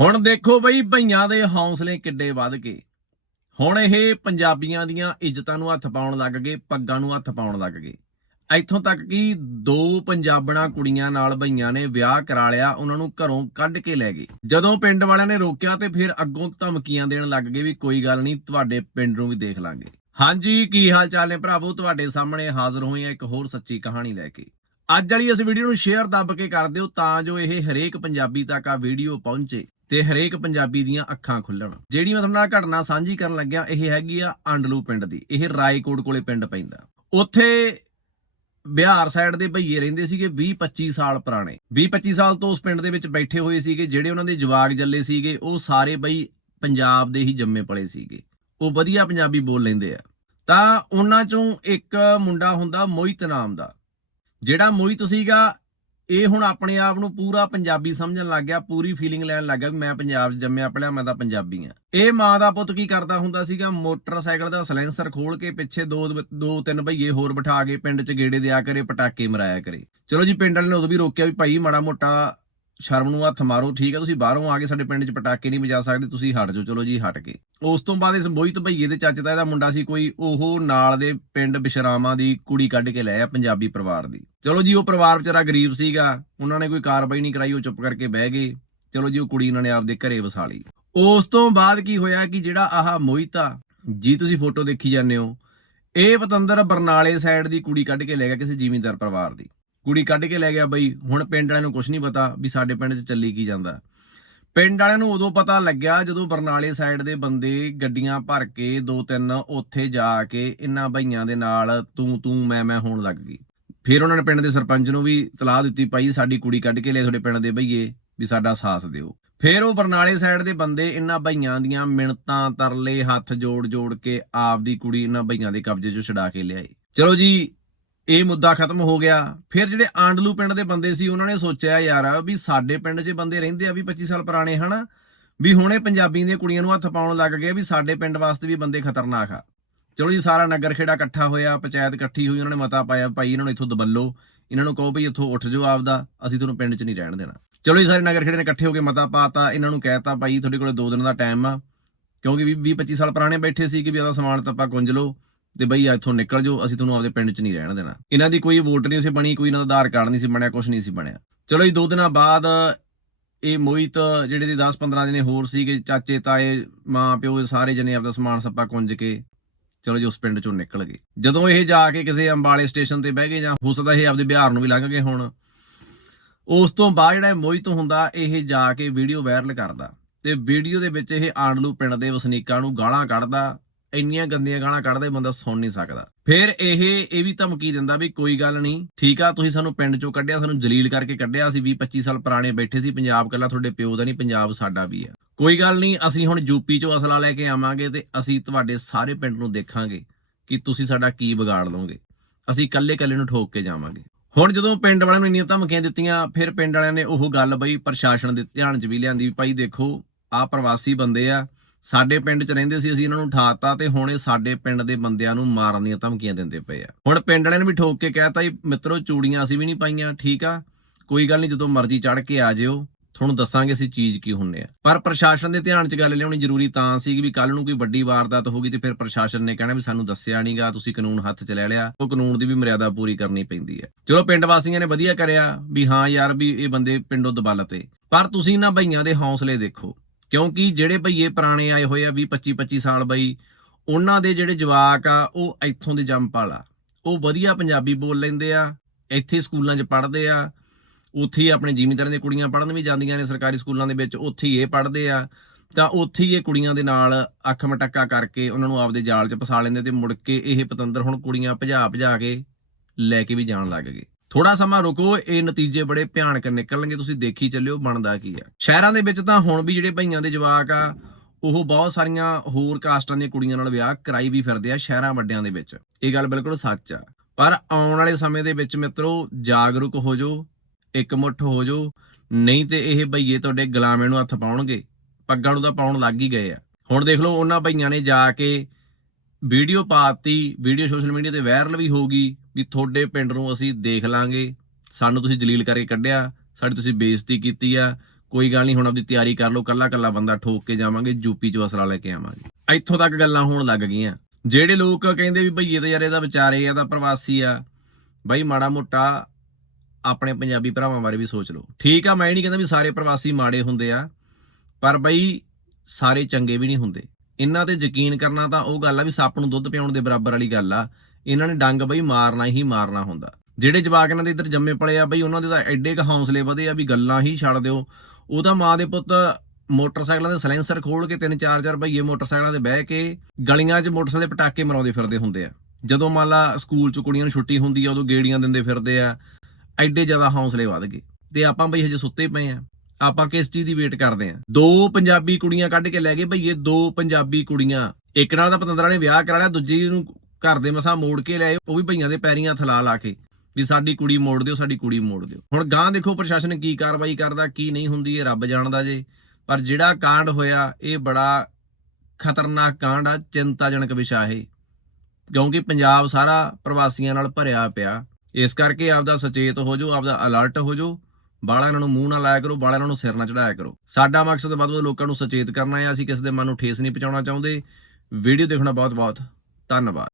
ਹੁਣ ਦੇਖੋ ਬਈ ਭਈਆਂ ਦੇ ਹੌਸਲੇ ਕਿੱਡੇ ਵੱਧ ਗਏ। ਹੁਣ ਇਹ ਪੰਜਾਬੀਆਂ ਦੀਆਂ ਇੱਜ਼ਤਾਂ ਨੂੰ ਹੱਥ ਪਾਉਣ ਲੱਗ ਗਏ, ਪੱਗਾਂ ਨੂੰ ਹੱਥ ਪਾਉਣ ਲੱਗ ਗਏ। ਇੱਥੋਂ ਤੱਕ ਕਿ ਦੋ ਪੰਜਾਬਣਾ ਕੁੜੀਆਂ ਨਾਲ ਭਈਆਂ ਨੇ ਵਿਆਹ ਕਰਾ ਲਿਆ, ਉਹਨਾਂ ਨੂੰ ਘਰੋਂ ਕੱਢ ਕੇ ਲੈ ਗਏ। ਜਦੋਂ ਪਿੰਡ ਵਾਲਿਆਂ ਨੇ ਰੋਕਿਆ ਤੇ ਫਿਰ ਅੱਗੋਂ ਧਮਕੀਆਂ ਦੇਣ ਲੱਗ ਗਏ ਵੀ ਕੋਈ ਗੱਲ ਨਹੀਂ, ਤੁਹਾਡੇ ਪਿੰਡ ਨੂੰ ਵੀ ਦੇਖ ਲਾਂਗੇ। ਹਾਂਜੀ, ਕੀ ਹਾਲ ਚਾਲ ਨੇ ਭਰਾਵੋ? ਤੁਹਾਡੇ ਸਾਹਮਣੇ ਹਾਜ਼ਰ ਹੋਏ ਆ ਇੱਕ ਹੋਰ ਸੱਚੀ ਕਹਾਣੀ ਲੈ ਕੇ। ਅੱਜ ਵਾਲੀ ਇਸ ਵੀਡੀਓ ਨੂੰ ਸ਼ੇਅਰ ਦੱਬ ਕੇ ਕਰ ਦਿਓ ਤਾਂ ਜੋ ਇਹ ਹਰੇਕ ਪੰਜਾਬੀ ਤੱਕ ਆ ਵੀਡੀਓ ਪਹੁੰਚੇ। ਤੇ ਹਰੇਕ ਪੰਜਾਬੀ ਦੀਆਂ ਅੱਖਾਂ ਖੁੱਲਣ। ਜਿਹੜੀ ਮੈਂ ਤੁਹਾਡੇ ਨਾਲ ਘਟਨਾ ਸਾਂਝੀ ਕਰਨ ਲੱਗਿਆ, ਇਹ ਹੈਗੀ ਆ ਅੰਡਲੂ ਪਿੰਡ ਦੀ। ਇਹ ਰਾਏਕੋਟ ਕੋਲੇ ਪਿੰਡ ਪੈਂਦਾ। ਉੱਥੇ ਬਿਹਾਰ ਸਾਈਡ ਦੇ ਭਈਏ ਰਹਿੰਦੇ ਸੀਗੇ 20 25 ਸਾਲ ਪੁਰਾਣੇ। 20 25 ਸਾਲ ਤੋਂ ਉਸ ਪਿੰਡ ਦੇ ਵਿੱਚ ਬੈਠੇ ਹੋਏ ਸੀਗੇ, ਜਿਹੜੇ ਉਹਨਾਂ ਦੇ ਜਵਾਗ ਜੱਲੇ ਸੀਗੇ, ਉਹ ਸਾਰੇ ਬਈ ਪੰਜਾਬ ਦੇ ਹੀ ਜੰਮੇ ਪਲੇ ਸੀਗੇ। ਉਹ ਵਧੀਆ ਪੰਜਾਬੀ ਬੋਲ ਲੈਂਦੇ ਆ। ਤਾਂ ਉਹਨਾਂ ਚੋਂ ਇੱਕ ਮੁੰਡਾ ਹੁੰਦਾ ਮੋਹਿਤ ਨਾਮ ਦਾ। ਜਿਹੜਾ ਮੋਹਿਤ ਸੀਗਾ ਇਹ ਹੁਣ ਆਪਣੇ ਆਪ ਨੂੰ ਪੂਰਾ ਪੰਜਾਬੀ ਸਮਝਣ ਲੱਗ ਗਿਆ, ਪੂਰੀ ਫੀਲਿੰਗ ਲੈਣ ਲੱਗ ਗਿਆ ਵੀ ਮੈਂ ਪੰਜਾਬ 'ਚ ਜੰਮਿਆ ਪਲਿਆ ਮੈਂ ਤਾਂ ਪੰਜਾਬੀ ਆ। ਇਹ ਮਾਂ ਦਾ ਪੁੱਤ ਕੀ ਕਰਦਾ ਹੁੰਦਾ ਸੀਗਾ? ਮੋਟਰਸਾਈਕਲ ਦਾ ਸਲੈਂਸਰ ਖੋਲ ਕੇ ਪਿੱਛੇ ਦੋ ਦੋ, ਤਿੰਨ ਭਈਏ ਹੋਰ ਬਿਠਾ ਕੇ ਪਿੰਡ 'ਚ ਗੇੜੇ ਦਿਆ ਕਰੇ, ਪਟਾਕੇ ਮਰਾਇਆ ਕਰੇ। ਚਲੋ ਜੀ, ਪਿੰਡ ਵਾਲੇ ਨੇ ਉਦੋਂ ਵੀ ਰੋਕਿਆ ਵੀ ਭਾਈ ਮਾੜਾ ਮੋਟਾ ਸ਼ਰਮ ਨੂੰ ਹੱਥ ਮਾਰੋ, ਠੀਕ ਹੈ, ਤੁਸੀਂ ਬਾਹਰੋਂ ਆ ਕੇ ਸਾਡੇ ਪਿੰਡ 'ਚ ਪਟਾਕੇ ਨਹੀਂ ਵਜਾ ਸਕਦੇ, ਤੁਸੀਂ ਹਟ ਜਾਓ, ਚਲੋ ਜੀ ਹਟ ਕੇ। ਉਸ ਤੋਂ ਬਾਅਦ ਇਸ ਮੋਹਿਤ ਭਈਏ ਦੇ ਚਾਚੇ ਦਾ ਇਹਦਾ ਮੁੰਡਾ ਸੀ ਕੋਈ, ਉਹ ਨਾਲ ਦੇ ਪਿੰਡ ਬਿਸ਼ਰਾਮਾ ਦੀ ਕੁੜੀ ਕੱਢ ਕੇ ਲੈ ਆ, ਪੰਜਾਬੀ ਪਰਿਵਾਰ ਦੀ। ਚਲੋ ਜੀ, ਉਹ ਪਰਿਵਾਰ ਵਿਚਾਰਾ ਗਰੀਬ ਸੀਗਾ, ਉਹਨਾਂ ਨੇ ਕੋਈ ਕਾਰਵਾਈ ਨਹੀਂ ਕਰਾਈ, ਉਹ ਚੁੱਪ ਕਰਕੇ ਬਹਿ ਗਏ। ਚਲੋ ਜੀ, ਉਹ ਕੁੜੀ ਉਹਨਾਂ ਨੇ ਆਪਦੇ ਘਰੇ ਵਸਾ ਲਈ। ਉਸ ਤੋਂ ਬਾਅਦ ਕੀ ਹੋਇਆ ਕਿ ਜਿਹੜਾ ਆਹ ਮੋਹਿਤ ਆ, ਜੀ ਤੁਸੀਂ ਫੋਟੋ ਦੇਖੀ ਜਾਂਦੇ ਹੋ, ਇਹ ਪਤੰਦਰ ਬਰਨਾਲੇ ਸਾਈਡ ਦੀ ਕੁੜੀ ਕੱਢ ਕੇ ਲੈ ਗਿਆ ਕਿਸੇ ਜ਼ਿਮੀਂਦਾਰ ਪਰਿਵਾਰ ਦੀ। ਕੁੜੀ ਕੱਢ ਕੇ ਲੈ ਗਿਆ ਬਈ, ਹੁਣ ਪਿੰਡ ਵਾਲਿਆਂ ਨੂੰ ਕੁਝ ਨਹੀਂ ਪਤਾ ਵੀ ਸਾਡੇ ਪਿੰਡ 'ਚ ਚੱਲੀ ਕੀ ਜਾਂਦਾ। ਪਿੰਡ ਵਾਲਿਆਂ ਨੂੰ ਉਦੋਂ ਪਤਾ ਲੱਗਿਆ ਜਦੋਂ ਬਰਨਾਲੇ ਸਾਈਡ ਦੇ ਬੰਦੇ ਗੱਡੀਆਂ ਭਰ ਕੇ ਦੋ ਤਿੰਨ ਉੱਥੇ ਜਾ ਕੇ ਇਹਨਾਂ ਬਈਆਂ ਦੇ ਨਾਲ ਤੂੰ ਤੂੰ, ਮੈਂ ਮੈਂ ਹੋਣ ਲੱਗ ਗਈ। ਫਿਰ ਉਹਨਾਂ ਨੇ ਪਿੰਡ ਦੇ ਸਰਪੰਚ ਨੂੰ ਵੀ ਤਲਾਹ ਦਿੱਤੀ, ਭਾਈ, ਸਾਡੀ ਕੁੜੀ ਕੱਢ ਕੇ ਲੈ ਤੁਹਾਡੇ ਪਿੰਡ ਦੇ ਬਈਏ ਵੀ ਸਾਡਾ ਸਾਥ ਦਿਓ। ਫਿਰ ਉਹ ਬਰਨਾਲੇ ਸਾਈਡ ਦੇ ਬੰਦੇ ਇਹਨਾਂ ਬਈਆਂ ਦੀਆਂ ਮਿਣਤਾਂ ਤਰਲੇ, ਹੱਥ ਜੋੜ ਜੋੜ ਕੇ ਆਪਦੀ ਕੁੜੀ ਇਹਨਾਂ ਬਈਆਂ ਦੇ ਕਬਜ਼ੇ 'ਚੋਂ ਛਡਾ ਕੇ ਲਿਆਏ। ਚਲੋ ਜੀ ਇਹ ਮੁੱਦਾ ਖਤਮ ਹੋ ਗਿਆ। ਫਿਰ ਜਿਹੜੇ ਆਂਡਲੂ ਪਿੰਡ ਦੇ ਬੰਦੇ ਸੀ, ਉਹਨਾਂ ਨੇ ਸੋਚਿਆ ਯਾਰ ਵੀ ਸਾਡੇ ਪਿੰਡ 'ਚ ਬੰਦੇ ਰਹਿੰਦੇ ਆ ਵੀ 25 ਸਾਲ ਪੁਰਾਣੇ, ਹਨਾ? ਵੀ ਹੁਣੇ ਪੰਜਾਬੀ ਦੀਆਂ ਕੁੜੀਆਂ ਨੂੰ ਹੱਥ ਪਾਉਣ ਲੱਗ ਗਏ ਵੀ ਸਾਡੇ ਪਿੰਡ ਵਾਸਤੇ ਵੀ ਬੰਦੇ ਖਤਰਨਾਕ ਆ। ਚਲੋ ਜੀ, ਸਾਰਾ ਨਗਰ ਖੇੜਾ ਇਕੱਠਾ ਹੋਇਆ, ਪੰਚਾਇਤ ਇਕੱਠੀ ਹੋਈ, ਉਹਨਾਂ ਨੇ ਮਤਾ ਪਾਇਆ, ਭਾਈ ਇਹਨਾਂ ਨੂੰ ਇੱਥੋਂ ਦਬੱਲੋ। ਇਹਨਾਂ ਨੂੰ ਕਹੋ ਵੀ ਇੱਥੋਂ ਉੱਠ ਜਾਓ ਆਪਦਾ, ਅਸੀਂ ਤੁਹਾਨੂੰ ਪਿੰਡ 'ਚ ਨਹੀਂ ਰਹਿਣ ਦੇਣਾ। ਚਲੋ ਜੀ, ਸਾਰੇ ਨਗਰ ਖੇੜੇ ਨੇ ਇਕੱਠੇ ਹੋ ਕੇ ਮਤਾ ਪਾਤਾ, ਇਹਨਾਂ ਨੂੰ ਕਹਿਤਾ ਭਾਈ ਤੁਹਾਡੇ ਕੋਲੇ 2 ਦਿਨ ਦਾ ਟਾਈਮ ਆ, ਕਿਉਂਕਿ 20 25 ਸਾਲ ਪੁਰਾਣੇ ਬੈਠੇ ਸੀ ਕਿ ਵੀ ਇਹਦਾ ਸਮਾਨ ਤਾਂ ਆਪਾਂ ਗੁੰਜ ਲਓ। ਤੇ ਬਈ ਇੱਥੋਂ ਨਿਕਲ ਜਾਓ, ਅਸੀਂ ਤੁਹਾਨੂੰ ਆਪਦੇ ਪਿੰਡ 'ਚ ਨਹੀਂ ਰਹਿਣ ਦੇਣਾ। ਇਹਨਾਂ ਦੀ ਕੋਈ ਵੋਟ ਨਹੀਂ ਸੀ ਬਣੀ, ਕੋਈ ਇਹਨਾਂ ਦਾ ਆਧਾਰ ਕਾਰਡ ਨਹੀਂ ਸੀ ਬਣਿਆ ਕੁਝ ਨਹੀਂ ਸੀ ਬਣਿਆ। ਚਲੋ ਜੀ, ਦੋ ਦਿਨਾਂ ਬਾਅਦ ਇਹ ਮੋਹਿਤ ਜਿਹੜੇ ਦੇ 10-15 ਜਣੇ ਹੋਰ ਸੀਗੇ, ਚਾਚੇ, ਤਾਏ, ਮਾਂ, ਪਿਓ ਸਾਰੇ ਜਣੇ ਆਪਦਾ ਸਮਾਨ ਸੱਪਾ ਕੁੰਜ ਕੇ ਚਲੋ ਜੀ, ਉਸ ਪਿੰਡ 'ਚੋਂ ਨਿਕਲ ਗਏ। ਜਦੋਂ ਇਹ ਜਾ ਕੇ ਕਿਸੇ ਅੰਬਾਲੇ ਸਟੇਸ਼ਨ ਤੇ ਬਹਿ ਗਏ ਜਾਂ ਹੋ ਸਕਦਾ ਇਹ ਆਪਦੇ ਬਿਹਾਰ ਨੂੰ ਵੀ ਲੰਘ ਗਏ ਹੁਣ, ਉਸ ਤੋਂ ਬਾਅਦ ਜਿਹੜਾ ਮੋਹਿਤ ਹੁੰਦਾ, ਇਹ ਜਾ ਕੇ ਵੀਡੀਓ ਵਾਇਰਲ ਕਰਦਾ ਤੇ ਵੀਡੀਓ ਦੇ ਵਿੱਚ ਇਹ ਆਂਡਲੂ ਪਿੰਡ ਦੇ ਵਸਨੀਕਾਂ ਨੂੰ ਗਾਲਾਂ ਕੱਢਦਾ ਇੰਨੀਆਂ ਗੰਦੀਆਂ ਗਾਲਾਂ ਕੱਢਦਾ ਬੰਦਾ ਸੁਣ ਨਹੀਂ ਸਕਦਾ। ਫਿਰ ਇਹ ਇਹ ਵੀ ਧਮਕੀ ਦਿੰਦਾ ਵੀ ਕੋਈ ਗੱਲ ਨਹੀਂ, ਠੀਕ ਆ, ਤੁਸੀਂ ਸਾਨੂੰ ਪਿੰਡ ਚੋਂ ਕੱਢਿਆ, ਸਾਨੂੰ ਜਲੀਲ ਕਰਕੇ ਕੱਢਿਆ, ਅਸੀਂ 20 25 ਸਾਲ ਪੁਰਾਣੇ ਬੈਠੇ ਸੀ, ਪੰਜਾਬ ਕੱਲਾ ਤੁਹਾਡੇ ਪਿਓ ਦਾ ਨਹੀਂ, ਪੰਜਾਬ ਸਾਡਾ ਵੀ ਆ। ਕੋਈ ਗੱਲ ਨਹੀਂ, ਅਸੀਂ ਹੁਣ ਯੂਪੀ ਚੋਂ ਅਸਲਾ ਲੈ ਕੇ ਆਵਾਂਗੇ ਤੇ ਅਸੀਂ ਤੁਹਾਡੇ ਸਾਰੇ ਪਿੰਡ ਨੂੰ ਦੇਖਾਂਗੇ ਕਿ ਤੁਸੀਂ ਸਾਡਾ ਕੀ ਵਿਗਾੜ ਲਓਗੇ। ਅਸੀਂ ਇਕੱਲੇ ਇਕੱਲੇ ਨੂੰ ਠੋਕ ਕੇ ਜਾਵਾਂਗੇ। ਹੁਣ ਜਦੋਂ ਪਿੰਡ ਵਾਲਿਆਂ ਨੂੰ ਇੰਨੀਆਂ ਧਮਕੀਆਂ ਦਿੱਤੀਆਂ, ਫਿਰ ਪਿੰਡ ਵਾਲਿਆਂ ਨੇ ਉਹ ਗੱਲ ਬਈ ਪ੍ਰਸ਼ਾਸਨ ਦੇ ਧਿਆਨ 'ਚ ਵੀ ਲਿਆਂਦੀ ਵੀ ਭਾਈ ਦੇਖੋ, ਆਹ ਪ੍ਰਵਾਸੀ ਬੰਦੇ ਆ ਸਾਡੇ ਪਿੰਡ 'ਚ ਰਹਿੰਦੇ ਸੀ, ਅਸੀਂ ਇਹਨਾਂ ਨੂੰ ਉਠਾਤਾ ਤੇ ਹੁਣ ਇਹ ਸਾਡੇ ਪਿੰਡ ਦੇ ਬੰਦਿਆਂ ਨੂੰ ਮਾਰਨ ਦੀਆਂ ਧਮਕੀਆਂ ਦਿੰਦੇ ਪਏ ਆ। ਹੁਣ ਪਿੰਡ ਵਾਲਿਆਂ ਨੇ ਵੀ ਠੋਕ ਕੇ ਕਹਿਤਾ ਜੀ, ਮਿੱਤਰੋ, ਚੂੜੀਆਂ ਅਸੀਂ ਵੀ ਨਹੀਂ ਪਾਈਆਂ, ਠੀਕ ਆ? ਕੋਈ ਗੱਲ ਨਹੀਂ, ਜਦੋਂ ਮਰਜ਼ੀ ਚੜ ਕੇ ਆ ਜਿਓ। ਤੁਹਾਨੂੰ ਦੱਸਾਂਗੇ ਅਸੀਂ ਚੀਜ਼ ਕੀ ਹੁੰਨੇ ਆ। ਪਰ ਪ੍ਰਸ਼ਾਸਨ ਦੇ ਧਿਆਨ 'ਚ ਗੱਲ ਲਿਆਉਣੀ ਜ਼ਰੂਰੀ ਤਾਂ ਸੀ ਕਿ ਵੀ ਕੱਲ ਨੂੰ ਕੋਈ ਵੱਡੀ ਵਾਰਦਾਤ ਹੋ ਗਈ ਤੇ ਫਿਰ ਪ੍ਰਸ਼ਾਸਨ ਨੇ ਕਹਿਣਾ ਵੀ ਸਾਨੂੰ ਦੱਸਿਆ ਨਹੀਂਗਾ ਤੁਸੀਂ ਕਾਨੂੰਨ ਹੱਥ 'ਚ ਲੈ ਲਿਆ, ਉਹ ਕਾਨੂੰਨ ਦੀ ਵੀ ਮਰਿਆਦਾ ਪੂਰੀ ਕਰਨੀ ਪੈਂਦੀ ਹੈ ਚਲੋ ਪਿੰਡ ਵਾਸੀਆਂ ਨੇ ਵਧੀਆ ਕਰਿਆ ਵੀ ਹਾਂ ਯਾਰ ਵੀ ਇਹ ਬੰਦੇ ਪਿੰਡੋਂ ਦਬਲਤੇ ਪਰ ਤੁਸੀਂ ਇਹਨਾਂ ਭਈਆਂ ਦੇ ਹੌਸਲੇ ਦੇਖੋ। ਕਿਉਂਕਿ ਜਿਹੜੇ ਭਈਏ ਪੁਰਾਣੇ ਆਏ ਹੋਏ ਆ 20 25 25 ਸਾਲ ਬਈ, ਉਹਨਾਂ ਦੇ ਜਿਹੜੇ ਜਵਾਕ ਆ, ਉਹ ਇੱਥੋਂ ਦੇ ਜੰਮਪਲ ਆ। ਉਹ ਵਧੀਆ ਪੰਜਾਬੀ ਬੋਲ ਲੈਂਦੇ ਆ, ਇੱਥੇ ਸਕੂਲਾਂ 'ਚ ਪੜ੍ਹਦੇ ਆ, ਉੱਥੇ ਹੀ ਆਪਣੇ ਜ਼ਿਮੀਂਦਾਰਾਂ ਦੀਆਂ ਕੁੜੀਆਂ ਪੜ੍ਹਨ ਵੀ ਜਾਂਦੀਆਂ ਨੇ ਸਰਕਾਰੀ ਸਕੂਲਾਂ ਦੇ ਵਿੱਚ, ਉੱਥੇ ਹੀ ਇਹ ਪੜ੍ਹਦੇ ਆ। ਤਾਂ ਉੱਥੇ ਹੀ ਇਹ ਕੁੜੀਆਂ ਦੇ ਨਾਲ ਅੱਖ ਮਟੱਕਾ ਕਰਕੇ ਉਹਨਾਂ ਨੂੰ ਆਪਦੇ ਜਾਲ 'ਚ ਫਸਾ ਲੈਂਦੇ ਤੇ ਮੁੜ ਕੇ ਇਹ ਪਤੰਦਰ ਹੁਣ ਕੁੜੀਆਂ ਭਜਾ ਭਜਾ ਕੇ ਲੈ ਕੇ ਵੀ ਜਾਣ ਲੱਗ ਗਏ। ਥੋੜਾ ਸਮਾਂ ਰੁਕੋ, ਇਹ ਨਤੀਜੇ ਬੜੇ ਭਿਆਨਕ ਨਿਕਲਣਗੇ, ਤੁਸੀਂ ਦੇਖੀ ਚੱਲਿਓ ਬਣਦਾ ਕੀ ਆ। ਸ਼ਹਿਰਾਂ ਦੇ ਵਿੱਚ ਤਾਂ ਹੁਣ ਵੀ ਜਿਹੜੇ ਭਈਆਂ ਦੇ ਜਵਾਕ ਆ, ਉਹ ਬਹੁਤ ਸਾਰੀਆਂ ਹੋਰ ਕਾਸਟਾਂ ਦੀਆਂ ਕੁੜੀਆਂ ਨਾਲ ਵਿਆਹ ਕਰਾਈ ਵੀ ਫਿਰਦੇ ਆ ਸ਼ਹਿਰਾਂ ਵੱਡਿਆਂ ਦੇ ਵਿੱਚ। ਇਹ ਗੱਲ ਬਿਲਕੁਲ ਸੱਚ ਆ। ਪਰ ਆਉਣ ਵਾਲੇ ਸਮੇਂ ਦੇ ਵਿੱਚ ਮਿੱਤਰੋ, ਜਾਗਰੂਕ ਹੋ ਜਾਓ, ਇਕਮੁੱਠ ਹੋ ਜਾਓ, ਨਹੀਂ ਤੇ ਇਹ ਭਈਏ ਤੁਹਾਡੇ ਗੁਲਾਮੇ ਨੂੰ ਹੱਥ ਪਾਉਣਗੇ, ਪੱਗਾਂ ਨੂੰ ਤਾਂ ਪਾਉਣ ਲੱਗ ਹੀ ਗਏ ਆ। ਹੁਣ ਦੇਖ ਲਓ, ਉਹਨਾਂ ਭਈਆਂ ਨੇ ਜਾ ਕੇ ਵੀਡੀਓ ਪਾਤੀ ਵੀਡੀਓ ਸੋਸ਼ਲ ਮੀਡੀਆ ਤੇ ਵਾਇਰਲ ਵੀ ਹੋ ਗਈ ਵੀ ਤੁਹਾਡੇ ਪਿੰਡ ਨੂੰ ਅਸੀਂ ਦੇਖ ਲਾਂਗੇ। ਸਾਨੂੰ ਤੁਸੀਂ ਜਲੀਲ ਕਰਕੇ ਕੱਢਿਆ, ਸਾਡੀ ਤੁਸੀਂ ਬੇਇੱਜ਼ਤੀ ਕੀਤੀ ਆ। ਕੋਈ ਗੱਲ ਨਹੀਂ, ਹੁਣ ਆਪਦੀ ਤਿਆਰੀ ਕਰ ਲਓ, ਕੱਲਾ ਕੱਲਾ ਬੰਦਾ ਠੋਕ ਕੇ ਜਾਵਾਂਗੇ ਯੂਪੀ ਚ ਅਸਲਾ ਲੈ ਕੇ ਆਵਾਂਗੇ। ਇੱਥੋਂ ਤੱਕ ਗੱਲਾਂ ਹੋਣ ਲੱਗ ਗਈਆਂ। ਜਿਹੜੇ ਲੋਕ ਕਹਿੰਦੇ ਵੀ ਭਈਏ ਤੇ ਯਾਰ ਇਹਦਾ ਵਿਚਾਰੇ ਆ ਦਾ ਪ੍ਰਵਾਸੀ ਆ। ਬਾਈ ਮਾੜਾ ਮੋਟਾ ਆਪਣੇ ਪੰਜਾਬੀ ਭਰਾਵਾਂ ਬਾਰੇ ਵੀ ਸੋਚ ਲਓ। ਠੀਕ ਆ, ਮੈਂ ਇਹ ਨਹੀਂ ਕਹਿੰਦਾ ਵੀ ਸਾਰੇ ਪ੍ਰਵਾਸੀ ਮਾੜੇ ਹੁੰਦੇ ਆ, ਪਰ ਬਈ ਸਾਰੇ ਚੰਗੇ ਵੀ ਨਹੀਂ ਹੁੰਦੇ। ਇਹਨਾਂ ਤੇ ਯਕੀਨ ਕਰਨਾ ਤਾਂ ਉਹ ਗੱਲ ਆ ਵੀ ਸੱਪ ਨੂੰ ਦੁੱਧ ਪਿਆਉਣ ਦੇ ਬਰਾਬਰ ਵਾਲੀ ਗੱਲ ਆ। ਇਹਨਾਂ ਨੇ ਡੰਗ ਬਈ ਮਾਰਨਾ ਹੀ ਮਾਰਨਾ ਹੁੰਦਾ। ਜਿਹੜੇ ਜਵਾਕ ਇਹਨਾਂ ਦੇ ਇੱਧਰ ਜੰਮੇ ਪਲੇ ਆ ਬਈ, ਉਹਨਾਂ ਦੇ ਤਾਂ ਐਡੇ ਕ ਹੌਸਲੇ ਵਧੇ ਆ ਵੀ ਗੱਲਾਂ ਹੀ ਛੱਡ ਦਿਓ। ਉਹਦਾ ਮਾਂ ਦੇ ਪੁੱਤ ਮੋਟਰਸਾਈਕਲਾਂ ਦੇ ਸਲੈਂਸਰ ਖੋਲ ਕੇ ਤਿੰਨ ਚਾਰ ਚਾਰ ਭਈਏ ਮੋਟਰਸਾਈਕਲਾਂ ਤੇ ਬਹਿ ਕੇ ਗਲੀਆਂ 'ਚ ਮੋਟਰਸਾਈਕਲ ਦੇ ਪਟਾਕੇ ਮਰਾਉਂਦੇ ਫਿਰਦੇ ਹੁੰਦੇ ਆ। ਜਦੋਂ ਮੰਨ ਲਾ ਸਕੂਲ 'ਚ ਕੁੜੀਆਂ ਨੂੰ ਛੁੱਟੀ ਹੁੰਦੀ ਆ, ਉਦੋਂ ਗੇੜੀਆਂ ਦਿੰਦੇ ਫਿਰਦੇ ਆ। ਐਡੇ ਜ਼ਿਆਦਾ ਹੌਸਲੇ ਵੱਧ ਗਏ। ਤੇ ਆਪਾਂ ਬਈ ਹਜੇ ਸੁੱਤੇ ਪਏ ਆ। ਆਪਾਂ ਕਿਸ ਚੀਜ਼ ਦੀ ਵੇਟ ਕਰਦੇ ਆ? ਦੋ ਪੰਜਾਬੀ ਕੁੜੀਆਂ ਕੱਢ ਕੇ ਲੈ ਗਏ ਭਈਏ ਦੋ ਪੰਜਾਬੀ ਕੁੜੀਆਂ। ਇੱਕ ਨਾਲ ਤਾਂ ਪਤੰਦਰਾਂ ਨੇ ਵਿਆਹ ਕਰਾ ਲਿਆ, ਦੂਜੀ ਨੂੰ ਘਰ ਦੇ ਮਸਾਂ ਮੋੜ ਕੇ ਲਿਆਏ, ਉਹ ਵੀ ਭਈਆਂ ਦੇ ਪੈਰੀਆਂ ਥਲਾ ਲਾ ਕੇ, ਵੀ ਸਾਡੀ ਕੁੜੀ ਮੋੜ ਦਿਓ, ਸਾਡੀ ਕੁੜੀ ਮੋੜ ਦਿਓ। ਹੁਣ ਗਾਂ ਦੇਖੋ ਪ੍ਰਸ਼ਾਸਨ ਕੀ ਕਾਰਵਾਈ ਕਰਦਾ, ਕੀ ਨਹੀਂ ਹੁੰਦੀ, ਇਹ ਰੱਬ ਜਾਣਦਾ ਜੇ। ਪਰ ਜਿਹੜਾ ਕਾਂਡ ਹੋਇਆ, ਇਹ ਬੜਾ ਖਤਰਨਾਕ ਕਾਂਡ ਆ, ਚਿੰਤਾਜਨਕ ਵਿਸ਼ਾ ਹੈ ਕਿਉਂਕਿ ਪੰਜਾਬ ਸਾਰਾ ਪ੍ਰਵਾਸੀਆਂ ਨਾਲ ਭਰਿਆ ਪਿਆ। ਇਸ ਕਰਕੇ ਆਪਦਾ ਸੁਚੇਤ ਹੋ ਜਾਓ, ਆਪਦਾ ਅਲਰਟ ਹੋ ਜਾਓ। ਬਾਲਾ ਇਹਨਾਂ ਨੂੰ ਮੂੰਹ ਨਾ ਲਾਇਆ ਕਰੋ ਬਾਲਾ ਇਹਨਾਂ ਨੂੰ ਸਿਰ ਨਾ ਚੜਾਇਆ ਕਰੋ। ਸਾਡਾ ਮਕਸਦ ਵੱਧ ਵੱਧ ਲੋਕਾਂ ਨੂੰ ਸੁਚੇਤ ਕਰਨਾ ਹੈ, ਅਸੀਂ ਕਿਸੇ ਦੇ ਮਨ ਨੂੰ ਠੇਸ ਨਹੀਂ ਪਹੁੰਚਾਉਣਾ ਚਾਹੁੰਦੇ। ਵੀਡੀਓ ਦੇਖਣਾ ਬਹੁਤ ਬਹੁਤ ਧੰਨਵਾਦ।